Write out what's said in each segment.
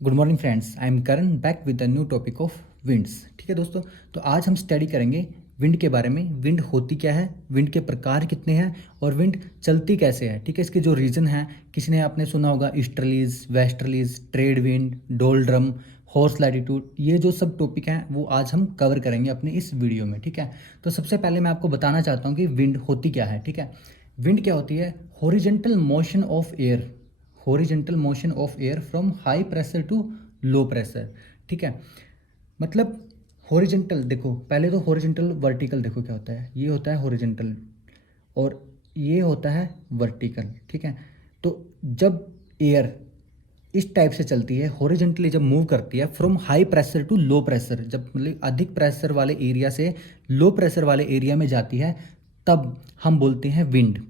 Good morning friends, I am Karan back with the new topic of winds. ठीक है दोस्तों, तो आज हम स्टडी करेंगे विंड के बारे में। विंड होती क्या है, विंड के प्रकार कितने हैं और विंड चलती कैसे है। ठीक है, इसके जो रीज़न है, किसी ने आपने सुना होगा easterlies, westerlies, trade wind, doldrum, horse latitude, ये जो सब टॉपिक हैं वो आज हम कवर करेंगे अपने इस वीडियो में। ठीक है, तो सबसे पहले मैं आपको बताना चाहता हूँ कि विंड होती क्या है। ठीक है, विंड क्या होती है? Horizontal motion of air, horizontal motion of air from high pressure to low pressure. ठीक है, मतलब हॉरिजेंटल देखो, पहले तो हॉरिजेंटल वर्टिकल देखो क्या होता है। ये होता है हॉरिजेंटल और ये होता है वर्टिकल। ठीक है, तो जब एयर इस टाइप से चलती है, हॉरिजेंटली जब मूव करती है from high pressure to low pressure, जब मतलब अधिक प्रेशर वाले एरिया से लो प्रेशर वाले एरिया में जाती है, तब हम बोलते हैं विंड।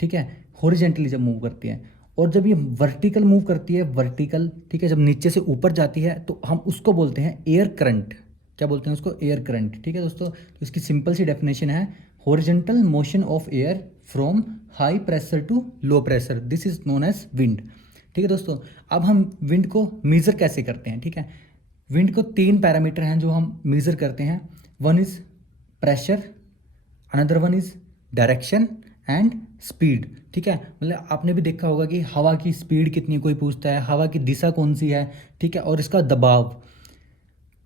ठीक है, हॉरिजेंटली जब मूव करती है। और जब ये वर्टिकल मूव करती है, वर्टिकल, ठीक है, जब नीचे से ऊपर जाती है तो हम उसको बोलते हैं एयर करंट। क्या बोलते हैं उसको? Air current. ठीक है दोस्तों, तो इसकी सिंपल सी डेफिनेशन है horizontal motion of air from high pressure to low pressure, this is known as wind. ठीक है दोस्तों, अब हम विंड को मेज़र कैसे करते हैं। ठीक है, विंड को तीन पैरामीटर हैं जो हम मेज़र करते हैं। One is pressure, another one is direction and speed. ठीक है, मतलब आपने भी देखा होगा कि हवा की स्पीड कितनी, कोई पूछता है हवा की दिशा कौन सी है। ठीक है, और इसका दबाव,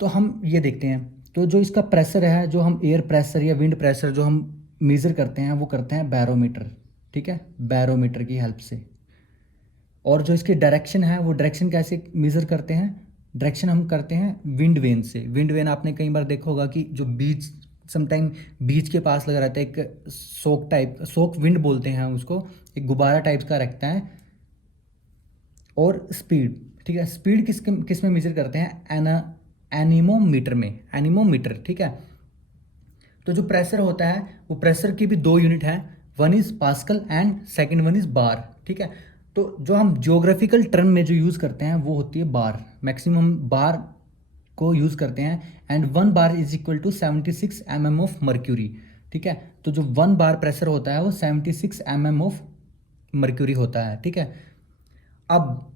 तो हम ये देखते हैं। तो जो इसका प्रेशर है, जो हम एयर प्रेशर या विंड प्रेशर जो हम मेज़र करते हैं वो करते हैं बैरोमीटर। ठीक है, बैरोमीटर की हेल्प से। और जो इसकी डायरेक्शन है, वो डायरेक्शन कैसे मेज़र करते हैं? डायरेक्शन हम करते हैं विंड वेन से। विंड वेन आपने कई बार देखा होगा कि जो बीच, समटाइम बीच के पास लगा रहता है, एक सोक टाइप, सोक विंड बोलते हैं उसको, एक गुब्बारा टाइप का रखता है। और स्पीड, ठीक है, स्पीड किस में मेजर करते हैं? एनीमोमीटर में, एनीमोमीटर। ठीक है, तो जो प्रेशर होता है, वो प्रेशर की भी दो यूनिट है, one is pascal and second one is bar. ठीक है, तो जो हम ज्योग्राफिकल टर्म में जो यूज़ करते हैं वो होती है बार, मैक्सिमम बार को यूज़ करते हैं। And one bar is equal to 76 mm of mercury. ठीक है, तो जो वन बार प्रेशर होता है वो 76 mm ऑफ मर्क्यूरी होता है। ठीक है, अब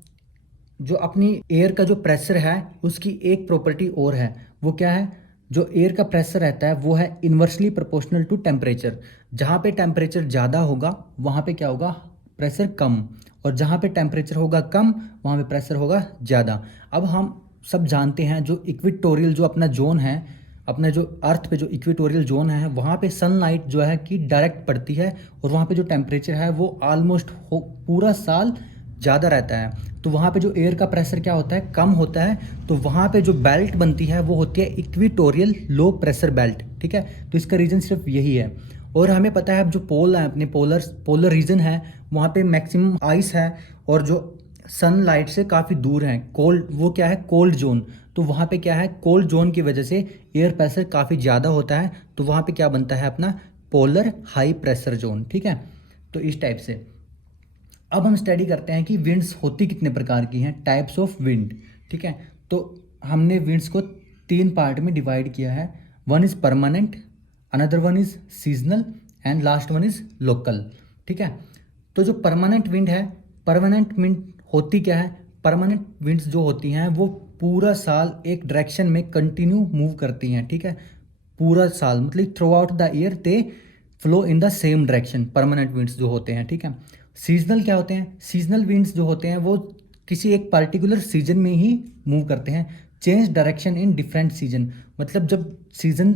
जो अपनी एयर का जो प्रेशर है उसकी एक प्रॉपर्टी और है, वो क्या है? जो एयर का प्रेशर रहता है वो है इन्वर्सली प्रोपोर्शनल टू टेम्परेचर। जहाँ पे टेम्परेचर ज़्यादा होगा वहाँ पे क्या होगा? प्रेशर कम। और जहाँ पे टेम्परेचर होगा कम वहाँ पे प्रेशर होगा ज़्यादा। अब हम सब जानते हैं जो इक्वेटोरियल जो अपना जोन है, अपने जो अर्थ पे जो इक्वेटोरियल जोन है, वहाँ पे सनलाइट जो है कि डायरेक्ट पड़ती है और वहाँ पे जो टेम्परेचर है वो ऑलमोस्ट पूरा साल ज़्यादा रहता है। तो वहाँ पे जो एयर का प्रेशर क्या होता है? कम होता है। तो वहाँ पे जो बेल्ट बनती है वो होती है इक्वेटोरियल लो प्रेशर बेल्ट। ठीक है, तो इसका रीज़न सिर्फ यही है। और हमें पता है अब जो पोल है, अपने पोलर रीजन है, वहाँ पे मैक्सिमम आइस है और जो सनलाइट से काफ़ी दूर है, कोल्ड, वो क्या है? Cold zone. तो वहाँ पे क्या है? कोल्ड जोन की वजह से एयर प्रेशर काफ़ी ज़्यादा होता है, तो वहाँ पे क्या बनता है? अपना पोलर हाई प्रेशर जोन। ठीक है, तो इस टाइप से अब हम स्टडी करते हैं कि विंड्स होती कितने प्रकार की हैं, टाइप्स ऑफ विंड। ठीक है, तो हमने विंड्स को तीन पार्ट में डिवाइड किया है। One is permanent, another one is seasonal and last one is local. ठीक है, तो जो परमानेंट विंड है, परमानेंट विंड होती क्या है? परमानेंट विंड्स जो होती हैं वो पूरा साल एक डायरेक्शन में कंटिन्यू मूव करती हैं। ठीक है, पूरा साल मतलब through out the year they flow in the same direction, permanent winds जो होते हैं। ठीक है, सीजनल क्या होते हैं? सीजनल विंड्स जो होते हैं वो किसी एक पर्टिकुलर सीजन में ही मूव करते हैं, change direction in different season, मतलब जब सीजन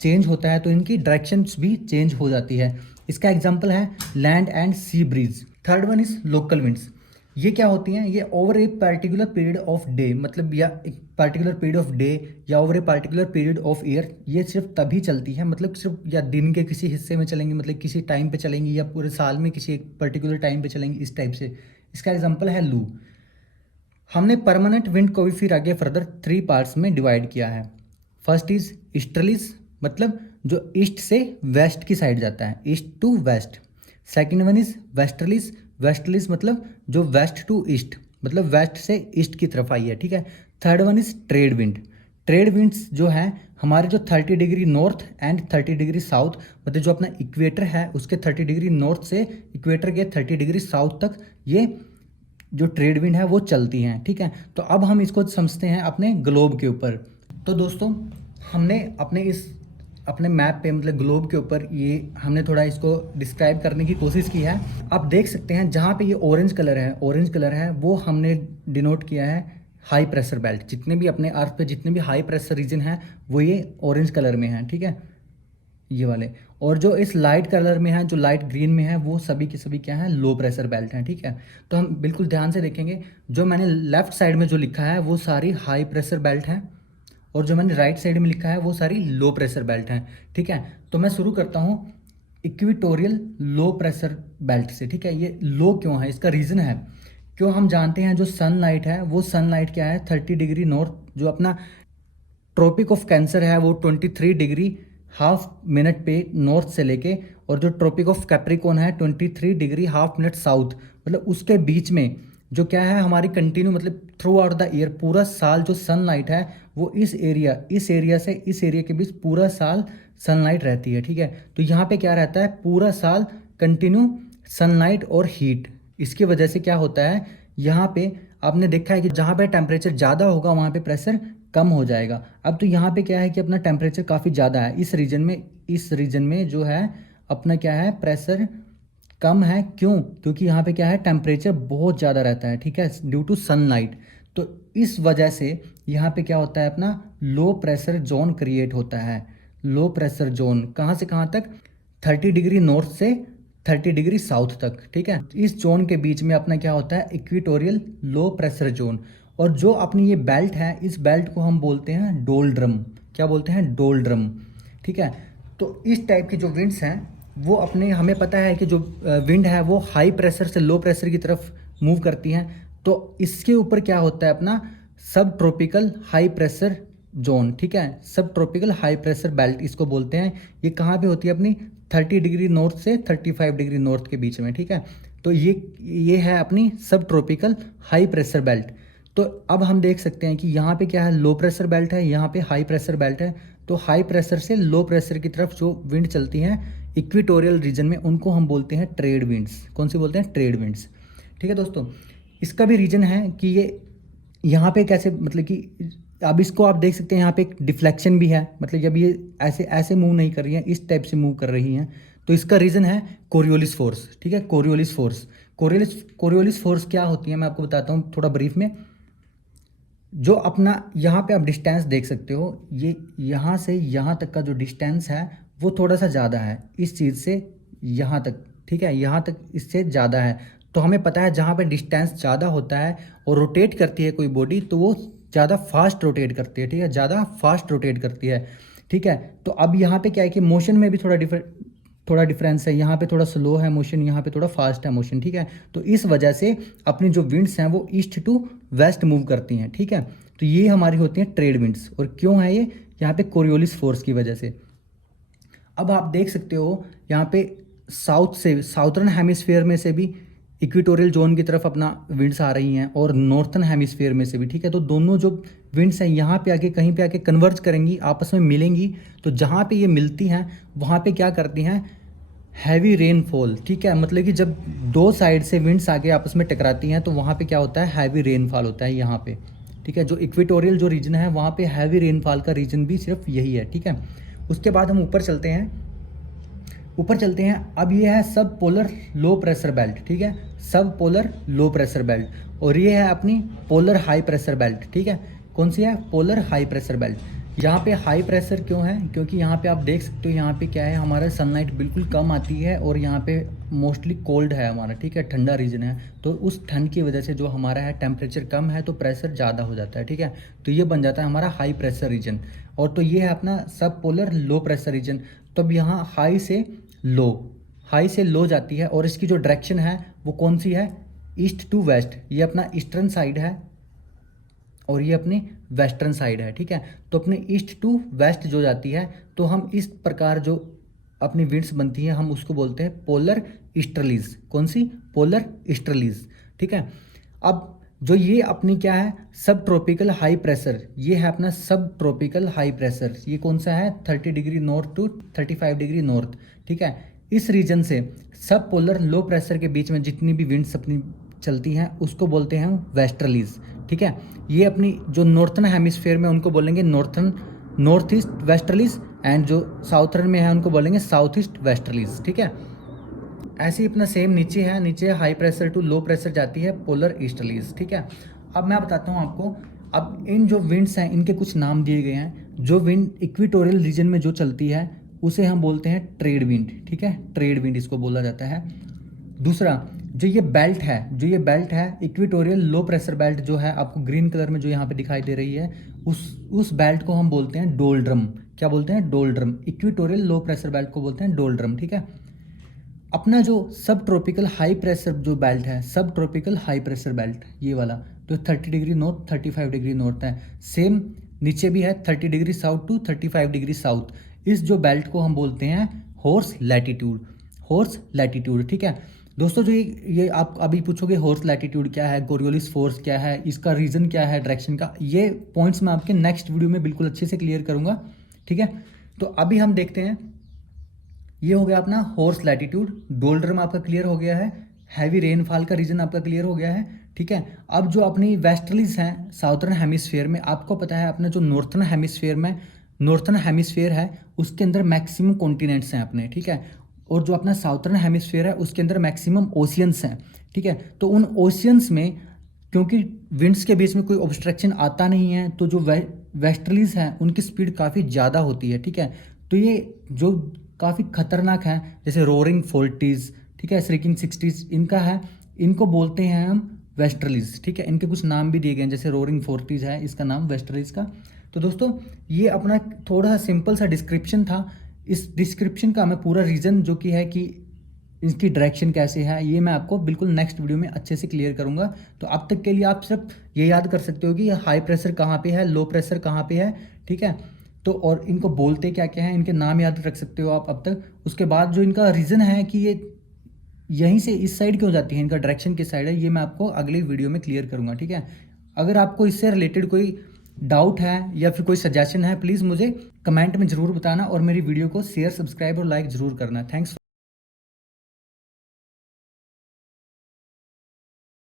चेंज होता है तो इनकी डायरेक्शंस भी चेंज हो जाती है। इसका एग्जांपल है land and sea breeze. Third one is local winds. ये क्या होती हैं? ये over a particular period of day, मतलब या एक पर्टिकुलर पीरियड ऑफ डे या over a particular period of year, ये सिर्फ तभी चलती है, मतलब सिर्फ या दिन के किसी हिस्से में चलेंगी, मतलब किसी टाइम पे चलेंगी, या पूरे साल में किसी एक पर्टिकुलर टाइम पे चलेंगी, इस टाइप से। इसका एग्जांपल है लू। हमने परमानेंट विंड को भी फिर आगे फर्दर थ्री पार्ट्स में डिवाइड किया है। फर्स्ट इज ईस्टर्लीज, मतलब जो ईस्ट से वेस्ट की साइड जाता है, east to west. Second one is westerlies, westerlies मतलब जो वेस्ट टू ईस्ट, मतलब वेस्ट से ईस्ट की तरफ आई है। ठीक है, third one is trade wind. Trade winds जो है हमारे जो 30 degree north and 30 degree south, मतलब जो अपना इक्वेटर है उसके 30 डिग्री नॉर्थ से इक्वेटर के 30 डिग्री साउथ तक ये जो ट्रेड विंड है वो चलती हैं, ठीक है। तो अब हम इसको समझते हैं अपने ग्लोब के ऊपर। तो दोस्तों हमने अपने मैप पे मतलब ग्लोब के ऊपर ये हमने थोड़ा इसको डिस्क्राइब करने की कोशिश की है। आप देख सकते हैं जहाँ पे ये ऑरेंज कलर है वो हमने डिनोट किया है हाई प्रेशर बेल्ट। जितने भी अपने अर्थ पे जितने भी हाई प्रेशर रीजन है वो ये ऑरेंज कलर में है, ठीक है, ये वाले। और जो इस लाइट कलर में है, जो लाइट ग्रीन में है, वो सभी के सभी क्या है, लो प्रेशर बेल्ट हैं, ठीक है। तो हम बिल्कुल ध्यान से देखेंगे, जो मैंने लेफ्ट साइड में जो लिखा है वो सारी हाई प्रेशर बेल्ट हैं, और जो मैंने राइट साइड में लिखा है वो सारी लो प्रेशर बेल्ट हैं, ठीक है। तो मैं शुरू करता हूँ इक्वेटोरियल लो प्रेशर बेल्ट से, ठीक है। ये लो क्यों है, इसका रीज़न है, क्यों हम जानते हैं जो सनलाइट है वो सनलाइट क्या है 30 डिग्री नॉर्थ, जो अपना ट्रॉपिक ऑफ कैंसर है वो 23 डिग्री हाफ मिनट पे नॉर्थ से लेके, और जो ट्रॉपिक ऑफ कैप्रिकॉन है 23 डिग्री हाफ मिनट साउथ, मतलब उसके बीच में जो क्या है हमारी कंटिन्यू मतलब थ्रू आउट द ईयर पूरा साल जो सनलाइट है वो इस एरिया से इस एरिया के बीच पूरा साल सनलाइट रहती है, ठीक है। तो यहाँ पे क्या रहता है पूरा साल कंटिन्यू सनलाइट और हीट। इसकी वजह से क्या होता है, यहाँ पे आपने देखा है कि जहाँ पे टेम्परेचर ज़्यादा होगा वहाँ पे प्रेशर कम हो जाएगा। अब तो यहाँ पे क्या है कि अपना टेम्परेचर काफ़ी ज़्यादा है इस रीजन में जो है अपना क्या है प्रेशर कम है। क्यों, क्योंकि यहाँ पे क्या है टेम्परेचर बहुत ज़्यादा रहता है, ठीक है, ड्यू टू सनलाइट। तो इस वजह से यहाँ पे क्या होता है अपना लो प्रेशर जोन क्रिएट होता है। लो प्रेशर जोन कहाँ से कहाँ तक, 30 डिग्री नॉर्थ से 30 डिग्री साउथ तक, ठीक है। इस जोन के बीच में अपना क्या होता है इक्वेटोरियल लो प्रेशर जोन। और जो अपनी ये बेल्ट है इस बेल्ट को हम बोलते हैं डोल्ड्रम। क्या बोलते हैं, डोल्ड्रम, ठीक है। तो इस टाइप की जो विंड्स हैं वो अपने हमें पता है कि जो विंड है वो हाई प्रेशर से लो प्रेशर की तरफ मूव करती हैं। तो इसके ऊपर क्या होता है अपना सब ट्रॉपिकल हाई प्रेशर जोन, ठीक है, सब ट्रॉपिकल हाई प्रेशर बेल्ट इसको बोलते हैं। ये कहाँ पे होती है अपनी 30 डिग्री नॉर्थ से 35 डिग्री नॉर्थ के बीच में, ठीक है। तो ये है अपनी सब ट्रॉपिकल हाई प्रेशर बेल्ट। तो अब हम देख सकते हैं कि यहाँ पे क्या है लो प्रेशर बेल्ट है, यहाँ पे हाई प्रेशर बेल्ट है। तो हाई प्रेशर से लो प्रेशर की तरफ जो विंड चलती हैं इक्वेटोरियल रीजन में उनको हम बोलते हैं ट्रेड विंड्स। कौन सी बोलते हैं, ट्रेड विंड्स, ठीक है दोस्तों। इसका भी रीजन है कि ये यहाँ पे कैसे मतलब कि अब इसको आप देख सकते हैं यहाँ पे एक डिफ्लेक्शन भी है, मतलब जब ये ऐसे ऐसे मूव नहीं कर रही हैं इस टाइप से मूव कर रही हैं, तो इसका रीज़न है कोरियोलिस फोर्स, ठीक है। कोरियोलिस फोर्स क्या होती है मैं आपको बताता हूँ थोड़ा ब्रीफ में। जो अपना यहाँ पे आप डिस्टेंस देख सकते हो, ये यहाँ से यहाँ तक का जो डिस्टेंस है वो थोड़ा सा ज़्यादा है इस चीज़ से यहाँ तक, ठीक है, यहाँ तक इससे ज़्यादा है। तो हमें पता है जहाँ पे डिस्टेंस ज़्यादा होता है और रोटेट करती है कोई बॉडी तो वो ज़्यादा फास्ट रोटेट करती है, ठीक है, ज़्यादा फास्ट रोटेट करती है, ठीक है। तो अब यहाँ पे क्या है कि मोशन में भी थोड़ा डिफरेंस है, यहाँ पे थोड़ा स्लो है मोशन, यहाँ पे थोड़ा फास्ट है मोशन, ठीक है। तो इस वजह से अपनी जो विंड्स हैं वो ईस्ट टू वेस्ट मूव करती हैं, ठीक है। तो ये हमारी होती हैं ट्रेड विंड्स। और क्यों है ये, यहाँ पे कोरियोलिस फोर्स की वजह से। अब आप देख सकते हो यहाँ पे साउथर्न हेमिस्फीयर में से भी इक्वेटोरियल जोन की तरफ अपना विंड्स आ रही हैं और नॉर्थर्न हेमिस्फीयर में से भी, ठीक है। तो दोनों जो विंड्स हैं यहाँ पे आके कहीं पे आके कन्वर्ज करेंगी, आपस में मिलेंगी। तो जहाँ पे ये मिलती हैं वहाँ पे क्या करती हैं, हैवी रेनफॉल, ठीक है। मतलब कि जब दो साइड से विंड्स आके आपस में टकराती हैं तो वहाँ पे क्या होता है हैवी रेनफॉल होता है यहाँ पे, ठीक है। जो इक्वेटोरियल जो रीजन है वहाँ पे हैवी रेनफॉल का रीजन भी सिर्फ यही है, ठीक है। उसके बाद हम ऊपर चलते हैं। अब ये है सब पोलर लो प्रेशर बेल्ट, ठीक है, सब पोलर लो प्रेशर बेल्ट। और ये है अपनी पोलर हाई प्रेशर बेल्ट, ठीक है। कौन सी है, पोलर हाई प्रेशर बेल्ट। यहाँ पे हाई प्रेशर क्यों है, क्योंकि यहाँ पे आप देख सकते हो यहाँ पे क्या है हमारा सनलाइट बिल्कुल कम आती है और यहाँ पे मोस्टली कोल्ड है हमारा, ठीक है, ठंडा रीजन है। तो उस ठंड की वजह से जो हमारा है टेम्परेचर कम है तो प्रेशर ज़्यादा हो जाता है, ठीक है। तो ये बन जाता है हमारा हाई प्रेशर रीजन। और तो ये है अपना सब पोलर लो प्रेशर रीजन। तब यहाँ हाई से लो जाती है और इसकी जो डायरेक्शन है वो कौन सी है, ईस्ट टू वेस्ट। ये अपना ईस्टर्न साइड है और ये अपनी वेस्टर्न साइड है, ठीक है। तो अपने ईस्ट टू वेस्ट जो जाती है तो हम इस प्रकार जो अपनी विंड्स बनती हैं हम उसको बोलते हैं पोलर ईस्टर्लीज। कौन सी, पोलर ईस्टर्लीज, ठीक है। अब जो ये अपनी क्या है सब ट्रॉपिकल हाई प्रेशर, ये है अपना सब ट्रॉपिकल हाई प्रेशर। ये कौन सा है 30 degree north to 35 degree north, ठीक है। इस रीजन से सब पोलर लो प्रेशर के बीच में जितनी भी विंड्स अपनी चलती हैं उसको बोलते हैं वेस्टर्लीज, ठीक है। ये अपनी जो नॉर्थन हेमिस्फेयर में उनको बोलेंगे नॉर्थ ईस्ट वेस्टर्लीज, एंड जो साउथर्न में है उनको बोलेंगे साउथ ईस्ट वेस्टर्लीज, ठीक है। ऐसे ही अपना सेम नीचे high pressure to low pressure जाती है पोलर ईस्टर्लीज, ठीक है। अब मैं बताता हूँ आपको, अब इन जो विंड्स हैं इनके कुछ नाम दिए गए हैं। जो विंड इक्वेटोरियल रीजन में जो चलती है उसे हम बोलते हैं ट्रेड विंड, ठीक है, ट्रेड विंड इसको बोला जाता है। दूसरा, जो ये बेल्ट है इक्वेटोरियल लो प्रेशर बेल्ट जो है आपको ग्रीन कलर में जो यहाँ पे दिखाई दे रही है, उस बेल्ट को हम बोलते हैं डोल्ड्रम। क्या बोलते हैं? Doldrum. Equatorial low pressure belt को बोलते हैं डोल्ड्रम, ठीक है। अपना जो सब ट्रॉपिकल हाई प्रेशर जो बेल्ट है, सब ट्रॉपिकल हाई प्रेशर बेल्ट, ये वाला जो 30 डिग्री नॉर्थ 35 डिग्री नॉर्थ है, सेम नीचे भी है 30 degree south to 35 degree south. इस जो बेल्ट को हम बोलते हैं हॉर्स लैटिट्यूड, ठीक है दोस्तों। जो ये आप अभी पूछोगे हॉर्स लैटिट्यूड क्या है, कोरियोलिस फोर्स क्या है, इसका रीजन क्या है डायरेक्शन का, ये पॉइंट्स मैं आपके नेक्स्ट वीडियो में बिल्कुल अच्छे से क्लियर करूंगा, ठीक है। तो अभी हम देखते हैं, ये हो गया अपना हॉर्स लैटिट्यूड, डोल्ड्रम आपका क्लियर हो गया है, हैवी रेनफॉल का रीजन आपका क्लियर हो गया है, ठीक है। अब जो अपनी वेस्टर्लीज हैं साउथर्न हेमिस्फीयर में, आपको पता है अपना जो नॉर्थर्न हेमिस्फीयर है उसके अंदर मैक्सिमम कॉन्टिनेंट्स हैं अपने, ठीक है। और जो अपना साउथर्न हेमिस्फीयर है उसके अंदर मैक्सिमम ओशियंस हैं, ठीक है। तो उन ओशियंस में क्योंकि विंड्स के बीच में कोई ऑब्स्ट्रक्शन आता नहीं है, तो जो वेस्टर्लीज हैं उनकी स्पीड काफ़ी ज़्यादा होती है, ठीक है। तो ये जो काफ़ी खतरनाक है, जैसे रोरिंग 40s, ठीक है, श्रीकिंग 60s इनका है, इनको बोलते हैं हम वेस्टर्लीज, ठीक है। इनके कुछ नाम भी दिए गए हैं, जैसे रोरिंग 40s है इसका नाम वेस्टर्लीज का। तो दोस्तों ये अपना थोड़ा सा सिंपल सा डिस्क्रिप्शन था। इस डिस्क्रिप्शन का हमें पूरा रीज़न जो कि है कि इसकी डायरेक्शन कैसे है, ये मैं आपको बिल्कुल नेक्स्ट वीडियो में अच्छे से क्लियर करूंगा। तो अब तक के लिए आप सिर्फ ये याद कर सकते हो कि हाई प्रेशर कहाँ पे है, लो प्रेशर कहाँ पे है, ठीक है। तो और इनको बोलते क्या क्या है, इनके नाम याद रख सकते हो आप अब तक। उसके बाद जो इनका रीज़न है कि ये यहीं से इस साइड क्यों जाती है, इनका डायरेक्शन किस साइड है, ये मैं आपको अगली वीडियो में क्लियर करूंगा, ठीक है। अगर आपको इससे रिलेटेड कोई डाउट है या फिर कोई सजेशन है, प्लीज़ मुझे कमेंट में ज़रूर बताना और मेरी वीडियो को शेयर, सब्सक्राइब और लाइक ज़रूर करना। थैंक्स।